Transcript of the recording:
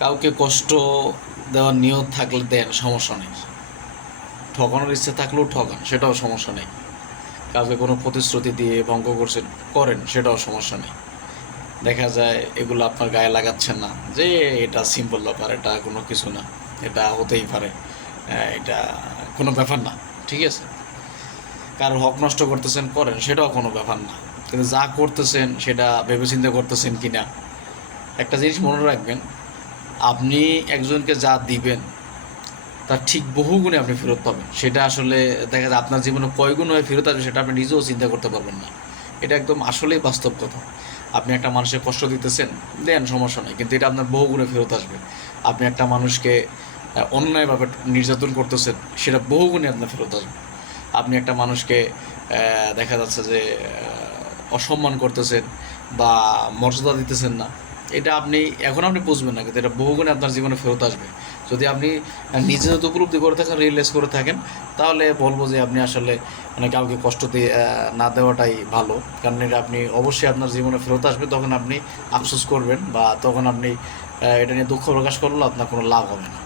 কাউকে কষ্ট দেওয়ার নিয়ত থাকলে দেন, সমস্যা নেই। ঠকানোর ইচ্ছে থাকলেও ঠকান, সেটাও সমস্যা নেই। কাউকে কোনো প্রতিশ্রুতি দিয়ে ভঙ্গ করছেন, করেন, সেটাও সমস্যা নেই। দেখা যায় এগুলো আপনার গায়ে লাগাচ্ছেন না যে এটা সিম্পল ব্যাপার, এটা কোনো কিছু না, এটা হতেই পারে। এটা কোনো ব্যাপার না, ঠিক আছে? কারও হক নষ্ট করতেছেন, করেন, সেটাও কোনো ব্যাপার না। কিন্তু যা করতেছেন, সেটা ভেবেচিন্তে করতেছেন কি না একটা জিনিস মনে রাখবেন আপনি একজনকে যা দিবেন, তার ঠিক বহুগুণে আপনি ফেরত পাবেন। সেটা আসলে দেখা যায় আপনার জীবনে কয় গুণ হয়ে ফেরত আসবে, সেটা আপনি নিজেও চিন্তা করতে পারবেন না। এটা একদম আসলেই বাস্তব কথা। আপনি একটা মানুষের কষ্ট দিতেছেন, দেন সমস্যা নেই, কিন্তু এটা আপনার বহু গুণে ফেরত আসবে। আপনি একটা মানুষকে অন্যায়ভাবে নির্যাতন করতেছেন, সেটা বহুগুণে আপনার ফেরত আসবে। আপনি একটা মানুষকে দেখা যাচ্ছে যে অসম্মান করতেছেন বা মর্যাদা দিতেছেন না এটা আপনি, এখন আপনি বুঝবেন না, কিন্তু এটা বহুগুণে আপনার জীবনে ফেরত আসবে। যদি আপনি নিজে যদি উপলব্ধি করে থাকেন রিয়েলাইজ করে থাকেন, তাহলে বলব যে আপনি আসলে মানে কাউকে কষ্ট দিয়ে না দেওয়াটাই ভালো। কারণ এটা আপনি অবশ্যই আপনার জীবনে ফেরত আসবে, তখন আপনি আফসোস করবেন বা তখন আপনি এটা নিয়ে দুঃখ প্রকাশ করলেও আপনার কোনো লাভ হবে না।